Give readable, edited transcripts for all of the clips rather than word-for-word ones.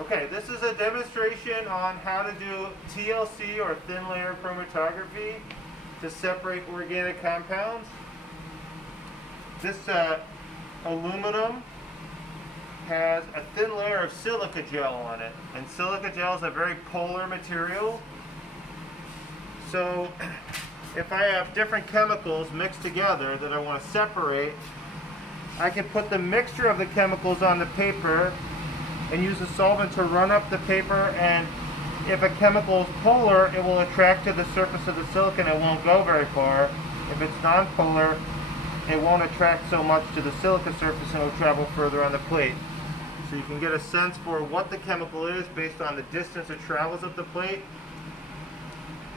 Okay, this is a demonstration on how to do TLC or thin layer chromatography to separate organic compounds. This aluminum has a thin layer of silica gel on it, and silica gel is a very polar material. So if I have different chemicals mixed together that I want to separate, I can put the mixture of the chemicals on the paper and use a solvent to run up the paper, and if a chemical is polar, it will attract to the surface of the silicon. It won't go very far. If it's non-polar, it won't attract so much to the silica surface and it will travel further on the plate. So you can get a sense for what the chemical is based on the distance it travels up the plate.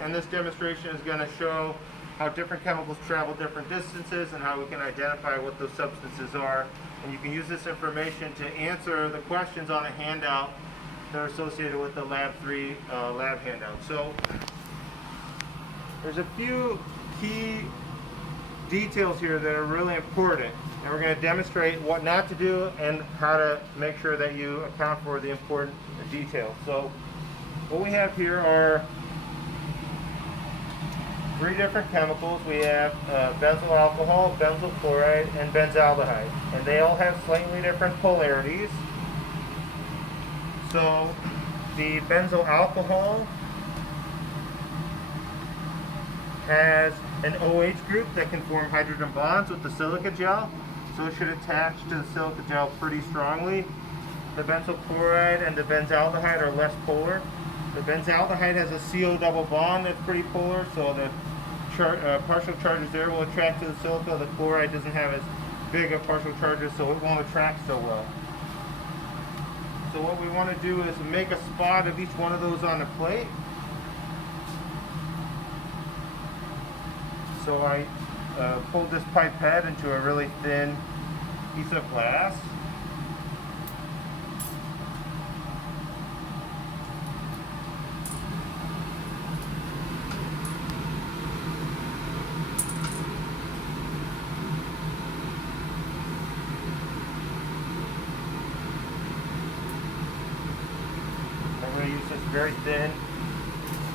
And this demonstration is going to show how different chemicals travel different distances and how we can identify what those substances are. And you can use this information to answer the questions on a handout that are associated with the Lab 3 lab handout. So there's a few key details here that are really important. And we're going to demonstrate what not to do and how to make sure that you account for the important details. So what we have here are three different chemicals. We have benzyl alcohol, benzyl chloride, and benzaldehyde. And they all have slightly different polarities. So the benzyl alcohol has an OH group that can form hydrogen bonds with the silica gel. So it should attach to the silica gel pretty strongly. The benzyl chloride and the benzaldehyde are less polar. The benzaldehyde has a CO double bond that's pretty polar, so the partial charges there will attract to the silica. The chloride doesn't have as big of partial charges, so it won't attract so well. So what we want to do is make a spot of each one of those on the plate. So I pulled this pipette into a really thin piece of glass. I'm going to use this very thin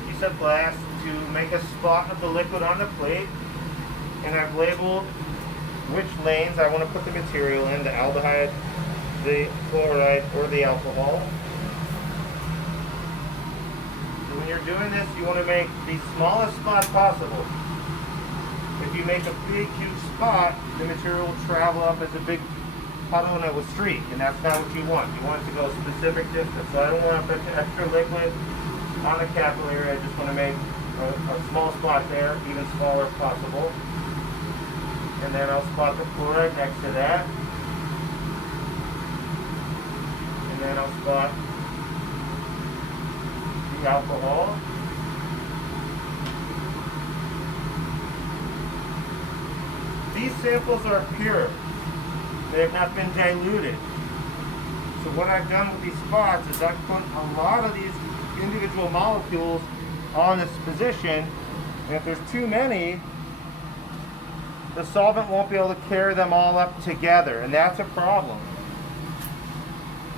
piece of glass to make a spot of the liquid on the plate, and I've labeled which lanes I want to put the material in, the aldehyde, the chloride, or the alcohol. So when you're doing this, you want to make the smallest spot possible. If you make a big, huge spot, the material will travel up as a big puddle and it will streak, and that's not what you want. You want it to go a specific distance. So I don't want to put extra liquid on the capillary. I just want to make a small spot there, even smaller if possible. And then I'll spot the chloride next to that. And then I'll spot the alcohol. These samples are pure. They have not been diluted. So what I've done with these spots is I've put a lot of these individual molecules on this position, and if there's too many, the solvent won't be able to carry them all up together, and that's a problem.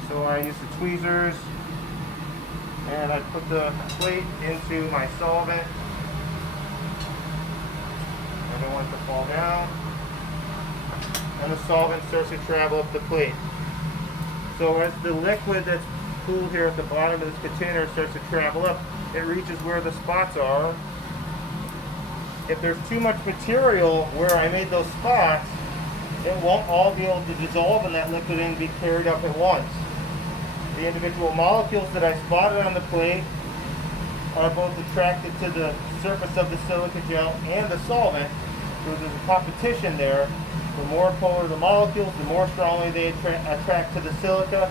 So I use the tweezers, and I put the plate into my solvent. I don't want it to fall down, and the solvent starts to travel up the plate. So as the liquid that's cooled here at the bottom of this container starts to travel up, it reaches where the spots are. If there's too much material where I made those spots, it won't all be able to dissolve in that liquid and be carried up at once. The individual molecules that I spotted on the plate are both attracted to the surface of the silica gel and the solvent. So there's a competition there. The more polar the molecules, the more strongly they attract to the silica.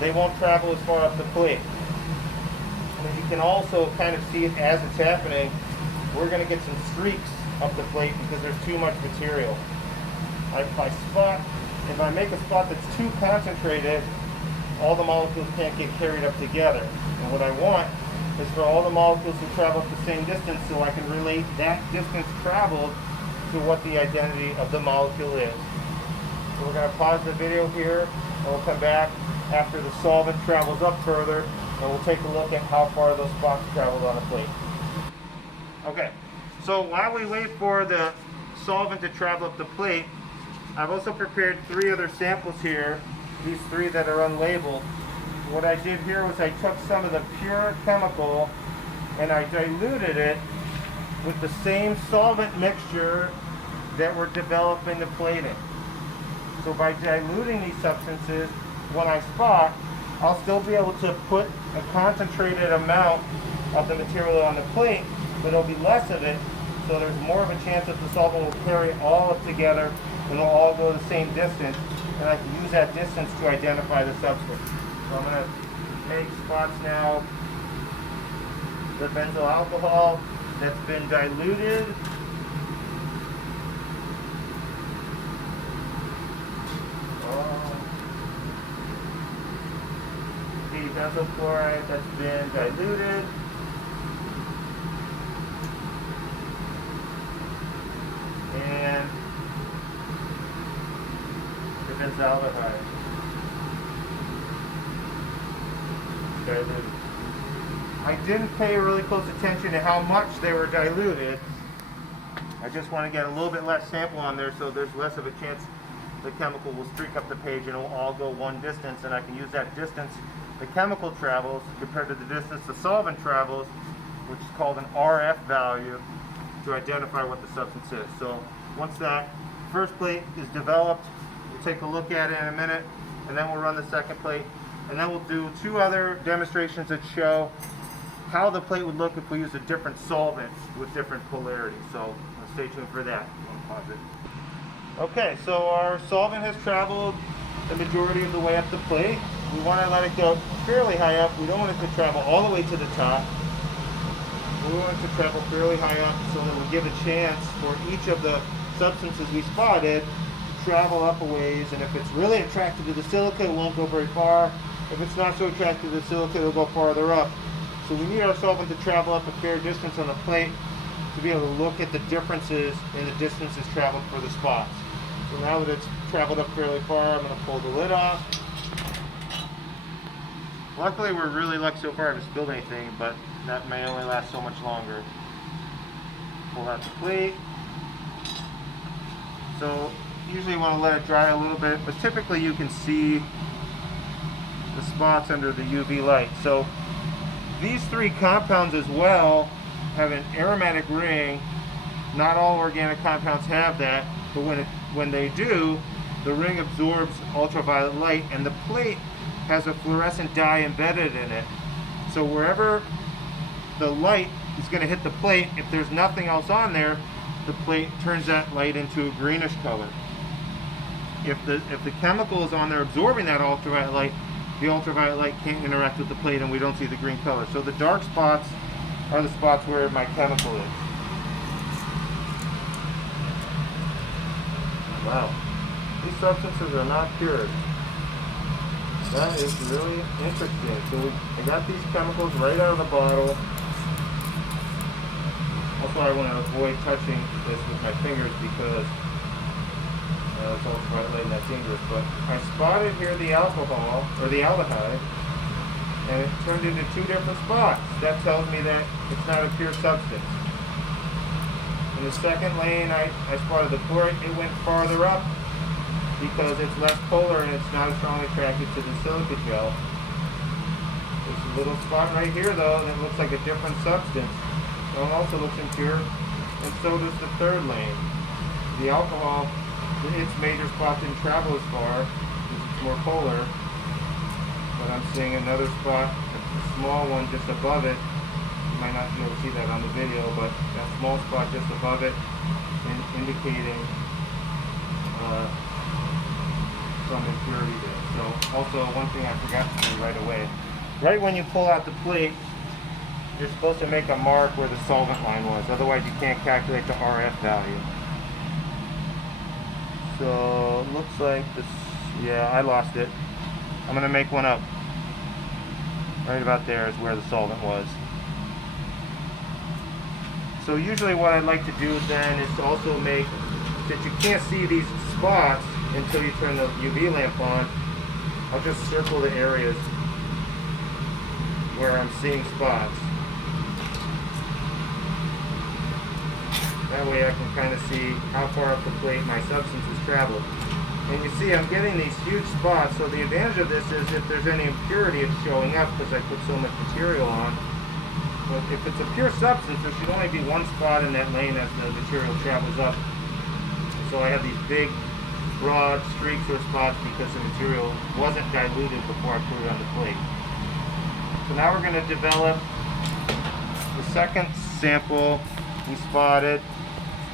They won't travel as far up the plate. And you can also kind of see it as it's happening. We're going to get some streaks up the plate because there's too much material. If I make a spot that's too concentrated, all the molecules can't get carried up together. And what I want is for all the molecules to travel up the same distance so I can relate that distance traveled to what the identity of the molecule is. So we're going to pause the video here and we'll come back after the solvent travels up further, and we'll take a look at how far those spots traveled on the plate. Okay, so while we wait for the solvent to travel up the plate, I've also prepared 3 other samples here, these 3 that are unlabeled. What I did here was I took some of the pure chemical and I diluted it with the same solvent mixture that we're developing the plate in. So by diluting these substances, when I spot, I'll still be able to put a concentrated amount of the material on the plate, but it'll be less of it, so there's more of a chance that the solvent will carry all up together and it'll all go the same distance, and I can use that distance to identify the substance. So I'm going to make spots now. The benzyl alcohol that's been diluted. The benzyl chloride that's been diluted. And the benzaldehyde. Diluted. I didn't pay really close attention to how much they were diluted. I just want to get a little bit less sample on there so there's less of a chance the chemical will streak up the page and it'll all go one distance, and I can use that distance the chemical travels compared to the distance the solvent travels, which is called an RF value, to identify what the substance is. So once that first plate is developed, we'll take a look at it in a minute, and then we'll run the second plate, and then we'll do 2 other demonstrations that show how the plate would look if we use a different solvent with different polarity. So stay tuned for that. I'll pause it. Okay, so our solvent has traveled the majority of the way up the plate. We want to let it go fairly high up. We don't want it to travel all the way to the top. We want it to travel fairly high up so that we give a chance for each of the substances we spotted to travel up a ways. And if it's really attracted to the silica, it won't go very far. If it's not so attracted to the silica, it'll go farther up. So we need our solvent to travel up a fair distance on the plate to be able to look at the differences in the distances traveled for the spots. So now that it's traveled up fairly far, I'm going to pull the lid off. Luckily, we're really lucky so far I haven't spilled anything, but that may only last so much longer. Pull out the plate. So usually you want to let it dry a little bit, but typically you can see the spots under the UV light. So these 3 compounds as well have an aromatic ring. Not all organic compounds have that, but when they do, the ring absorbs ultraviolet light, and the plate has a fluorescent dye embedded in it. So wherever the light is going to hit the plate, if there's nothing else on there, the plate turns that light into a greenish color. If the chemical is on there absorbing that ultraviolet light, the ultraviolet light can't interact with the plate and we don't see the green color. So the dark spots are the spots where my chemical is. Wow, these substances are not cured. That is really interesting. So I got these chemicals right out of the bottle. Also, I want to avoid touching this with my fingers because it's ultraviolet light and that's dangerous. But I spotted here the alcohol, or the aldehyde, and it turned into 2 different spots. That tells me that it's not a pure substance. In the second lane, I spotted the chloride. It went farther up because it's less polar and it's not as strongly attracted to the silica gel. There's a little spot right here though, and it looks like a different substance. It also looks impure, and so does the third lane. The alcohol, its major spot didn't travel as far because it's more polar, but I'm seeing another spot, a small one just above it. You might not be able to see that on the video, but that small spot just above it indicating some impurity there. So also one thing I forgot to do right away. Right when you pull out the plate, you're supposed to make a mark where the solvent line was. Otherwise you can't calculate the RF value. So it looks like this, yeah, I lost it. I'm going to make one up. Right about there is where the solvent was. So usually what I'd like to do then is to also make, since you can't see these spots until you turn the UV lamp on, I'll just circle the areas where I'm seeing spots. That way I can kind of see how far up the plate my substance has traveled. And you see I'm getting these huge spots, so the advantage of this is if there's any impurity it's showing up because I put so much material on. But if it's a pure substance, there should only be one spot in that lane as the material travels up. So I have these big, broad streaks or spots because the material wasn't diluted before I put it on the plate. So now we're going to develop the second sample we spotted.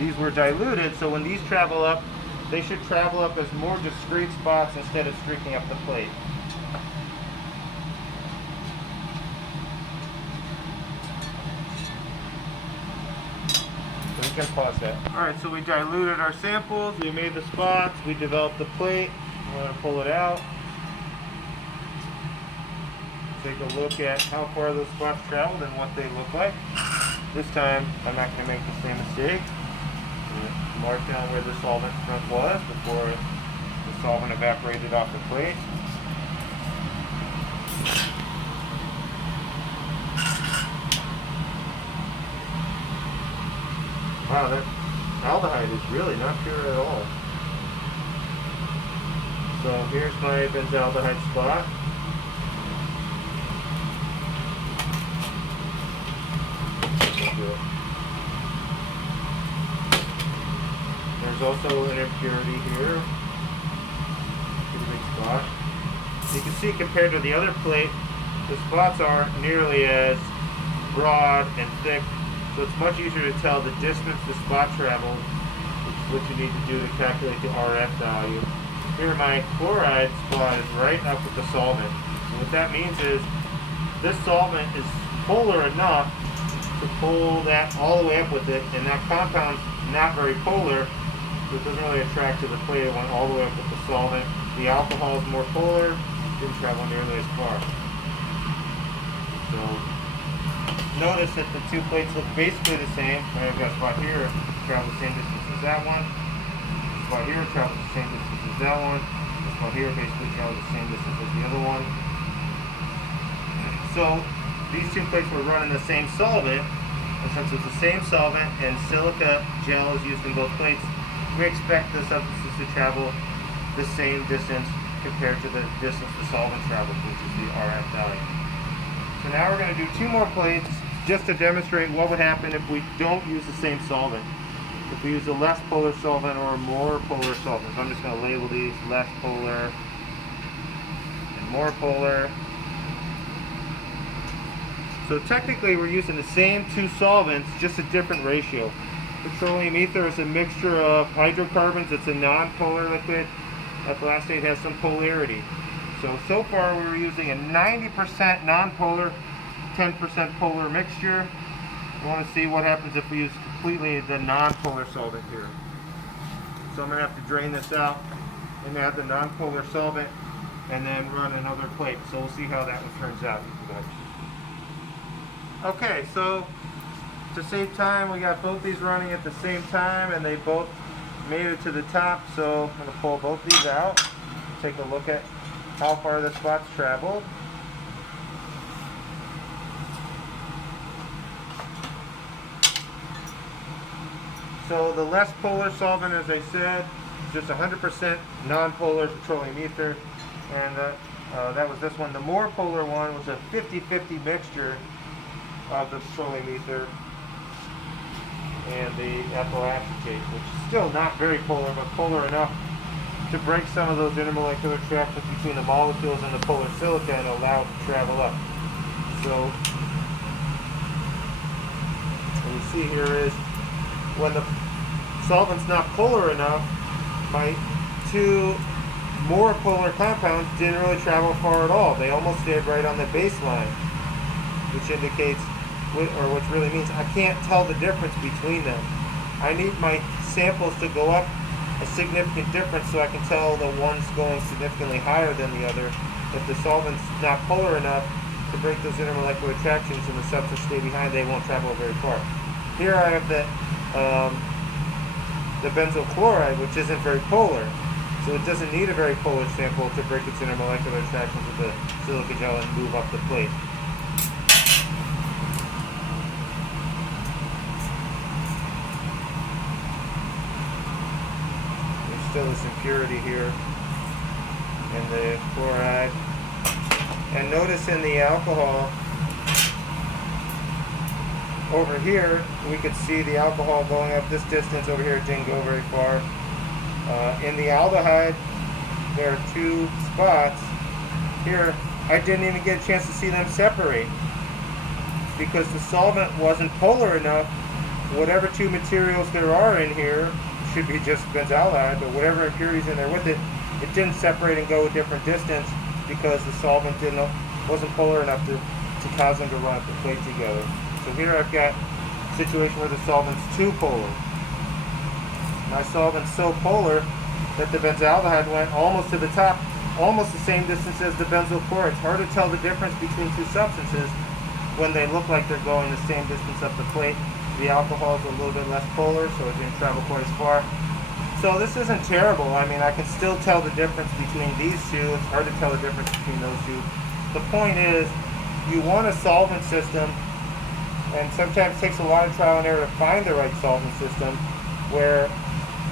These were diluted, so when these travel up, they should travel up as more discrete spots instead of streaking up the plate. So we can pause that. Alright, so we diluted our samples, we made the spots, we developed the plate. I'm going to pull it out. Take a look at how far those spots traveled and what they look like. This time, I'm not going to make the same mistake. Mark down where the solvent front was before the solvent evaporated off the plate. Wow, that aldehyde is really not pure at all. So here's my benzaldehyde spot. There's also an impurity here. Pretty big spot. You can see compared to the other plate, the spots aren't nearly as broad and thick, so it's much easier to tell the distance the spot traveled, which is what you need to do to calculate the RF value. Here my chloride spot is right up with the solvent. So what that means is this solvent is polar enough to pull that all the way up with it, and that compound's not very polar, so it doesn't really attract to the plate. It went all the way up with the solvent. The alcohol is more polar, didn't travel nearly as far. So notice that the two plates look basically the same. I've got a spot here, travels the same distance as that one. The spot here travels the same distance as that one. The spot here basically travels the same distance as the other one. So these two plates were running the same solvent, and since it's the same solvent and silica gel is used in both plates, we expect the substances to travel the same distance compared to the distance the solvent travels, which is the RF value. So now we're going to do two more plates just to demonstrate what would happen if we don't use the same solvent. If we use a less polar solvent or a more polar solvent. So I'm just going to label these less polar and more polar. So technically we're using the same two solvents, just a different ratio. Petroleum ether is a mixture of hydrocarbons. It's a non-polar liquid. Ethylacetoate has some polarity. So far we were using a 90% non-polar, 10% polar mixture. We want to see what happens if we use completely the non-polar solvent here. So I'm going to have to drain this out and add the non-polar solvent and then run another plate. So we'll see how that one turns out. Okay, so to save time, we got both these running at the same time and they both made it to the top. So I'm going to pull both these out, take a look at how far the spots traveled. So the less polar solvent, as I said, just 100% non-polar petroleum ether, and that was this one. The more polar one was a 50-50 mixture of the petroleum ether and the ethyl acetate, which is still not very polar, but polar enough to break some of those intermolecular attractions between the molecules and the polar silica and allow it to travel up. So what you see here is when the solvent's not polar enough, my two more polar compounds didn't really travel far at all. They almost stayed right on the baseline, which indicates, or which really means I can't tell the difference between them. I need my samples to go up a significant difference so I can tell the one's going significantly higher than the other. If the solvent's not polar enough to break those intermolecular attractions and the substance stay behind, they won't travel very far. Here I have the benzyl chloride, which isn't very polar. So it doesn't need a very polar sample to break its intermolecular attractions with the silica gel and move up the plate. There's still this impurity here in the chloride. And notice in the alcohol, over here, we could see the alcohol going up this distance. Over here, it didn't go very far. In the aldehyde, there are two spots. Here, I didn't even get a chance to see them separate because the solvent wasn't polar enough. Whatever two materials there are in here, should be just benzaldehyde, but whatever impurities in there with it, it didn't separate and go a different distance because the solvent wasn't polar enough to cause them to run up the plate together. So here I've got a situation where the solvent's too polar. My solvent's so polar that the benzaldehyde went almost to the top, almost the same distance as the benzyl chloride. It's hard to tell the difference between two substances when they look like they're going the same distance up the plate. The alcohol is a little bit less polar, so it didn't travel quite as far. So this isn't terrible. I mean, I can still tell the difference between these two. It's hard to tell the difference between those two. The point is, you want a solvent system, and sometimes it takes a lot of trial and error to find the right solvent system where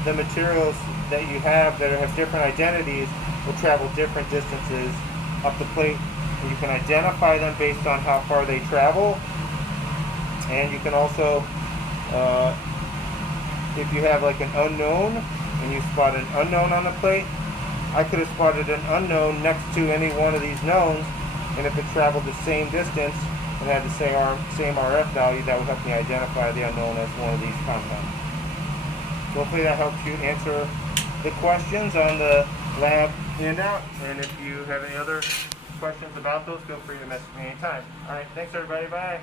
the materials that you have that have different identities will travel different distances up the plate. And you can identify them based on how far they travel. And you can also, if you have like an unknown and you spot an unknown on the plate, I could have spotted an unknown next to any one of these knowns, and if it traveled the same distance and had the same RF value, that would help me identify the unknown as one of these compounds. So hopefully that helps you answer the questions on the lab handout, and if you have any other questions about those, feel free to message me anytime. Alright, thanks everybody, bye.